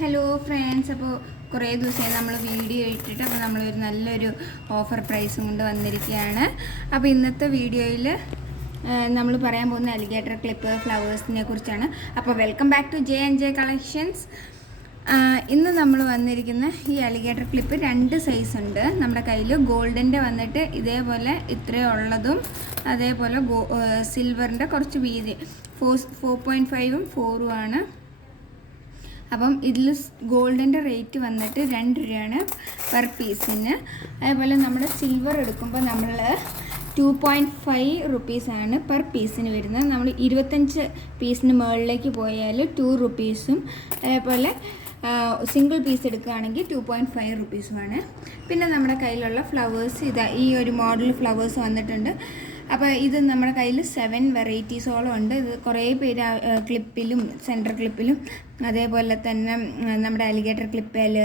Hello friends, അപ്പോൾ കുറേ ദിവസമായി നമ്മൾ വീഡിയോ ഇട്ടിട്ട് അപ്പോൾ നമ്മളൊരു നല്ലൊരു ഓഫർ പ്രൈസും കൊണ്ട് വന്നിരിക്കുകയാണ്. അപ്പോൾ ഇന്നത്തെ വീഡിയോയിൽ നമ്മൾ പറയാൻ പോകുന്ന അലിഗേറ്റർ ക്ലിപ്പ് ഫ്ലവേഴ്സിനെ കുറിച്ചാണ്. അപ്പോൾ welcome back to J&J collections. ഇന്ന് നമ്മൾ വന്നിരിക്കുന്ന ഈ അലിഗേറ്റർ ക്ലിപ്പ് 2 സൈസ് ഉണ്ട് നമ്മുടെ കയ്യിൽ. ഗോൾഡിൻ്റെ വന്നിട്ട് ഇതേപോലെ ഇത്രയുള്ളതും അതേപോലെ സിൽവറിൻ്റെ കുറച്ച് വീതി 4.5ഉം 4ഉം ആണ്. അപ്പം ഇതിൽ ഗോൾഡിൻ്റെ റേറ്റ് വന്നിട്ട് 2 രൂപയാണ് പെർ പീസിന്. അതേപോലെ നമ്മുടെ സിൽവർ എടുക്കുമ്പോൾ നമ്മൾ 2.5 റുപ്പീസാണ് പെർ പീസിന് വരുന്നത്. നമ്മൾ 25 പീസിന് മുകളിലേക്ക് പോയാൽ 2 റുപ്പീസും, അതേപോലെ സിംഗിൾ പീസ് എടുക്കുകയാണെങ്കിൽ 2.5 റുപ്പീസുമാണ്. പിന്നെ നമ്മുടെ കയ്യിലുള്ള ഫ്ലവേഴ്സ് ഈ ഒരു മോഡൽ ഫ്ലവേഴ്സ് വന്നിട്ടുണ്ട്. അപ്പോൾ ഇത് നമ്മുടെ കയ്യിൽ 7 വെറൈറ്റീസോളം ഉണ്ട്. ഇത് കുറേ പേര് ക്ലിപ്പിലും സെൻറ്റർ ക്ലിപ്പിലും അതേപോലെ തന്നെ നമ്മുടെ അലിഗേറ്റർ ക്ലിപ്പിൽ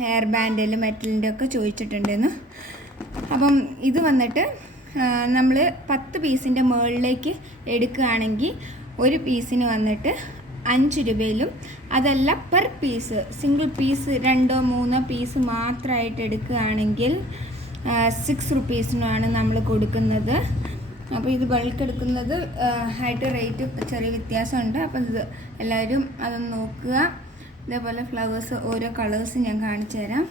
ഹെയർ ബാൻഡിൽ മെറ്റലിൻ്റെ ഒക്കെ ചോദിച്ചിട്ടുണ്ടെന്ന്. അപ്പം ഇത് വന്നിട്ട് നമ്മൾ 10 പീസിൻ്റെ മുകളിലേക്ക് എടുക്കുകയാണെങ്കിൽ ഒരു പീസിന് വന്നിട്ട് 5 രൂപയിലും, അതല്ല per piece single piece 2-3 piece മാത്രമായിട്ട് എടുക്കുകയാണെങ്കിൽ 6 റുപ്പീസിനുമാണ് നമ്മൾ കൊടുക്കുന്നത്. അപ്പോൾ ഇത് ബൾക്ക് എടുക്കുന്നത് ആയിട്ട് റേറ്റ് ചെറിയ വ്യത്യാസമുണ്ട്. അപ്പോൾ ഇത് എല്ലാവരും അതൊന്ന് നോക്കുക. ഇതേപോലെ ഫ്ലവേഴ്സ് ഓരോ കളേഴ്സ് ഞാൻ കാണിച്ചു തരാം.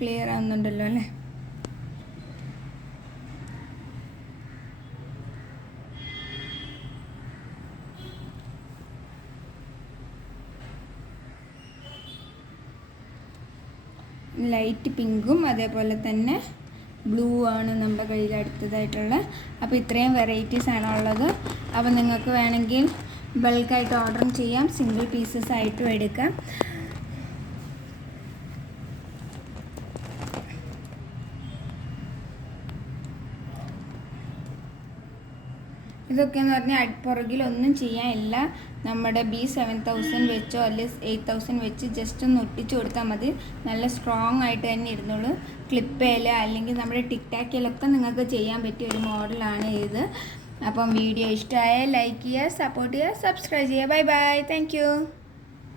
ക്ലിയർ ആവുന്നുണ്ടല്ലോ അല്ലേ? ലൈറ്റ് പിങ്കും അതേപോലെ തന്നെ ബ്ലൂ ആണ് നമ്മുടെ കയ്യിൽ അടുത്തതായിട്ടുള്ളത്. അപ്പോൾ ഇത്രയും വെറൈറ്റീസ് ആണ് ഉള്ളത്. അപ്പോൾ നിങ്ങൾക്ക് വേണമെങ്കിൽ ബൾക്കായിട്ട് ഓർഡർ ചെയ്യാം, സിംഗിൾ പീസസ് ആയിട്ടും എടുക്കാം. ഇതൊക്കെയെന്ന് പറഞ്ഞാൽ പുറകിലൊന്നും ചെയ്യാനില്ല. നമ്മുടെ B7000 വെച്ചോ അല്ലെങ്കിൽ 8000 വെച്ച് ജസ്റ്റ് ഒന്ന് ഒട്ടിച്ചു കൊടുത്താൽ മതി. നല്ല സ്ട്രോങ് ആയിട്ട് തന്നെ ഇരുന്നുള്ളൂ. ക്ലിപ്പേൽ അല്ലെങ്കിൽ നമ്മുടെ ടിക്ടാക്കിലൊക്കെ നിങ്ങൾക്ക് ചെയ്യാൻ പറ്റിയ ഒരു മോഡലാണ് ഇത്. അപ്പം വീഡിയോ ഇഷ്ടമായാൽ ലൈക്ക് ചെയ്യുക, സപ്പോർട്ട് ചെയ്യുക, സബ്സ്ക്രൈബ് ചെയ്യുക. Bye bye, thank you.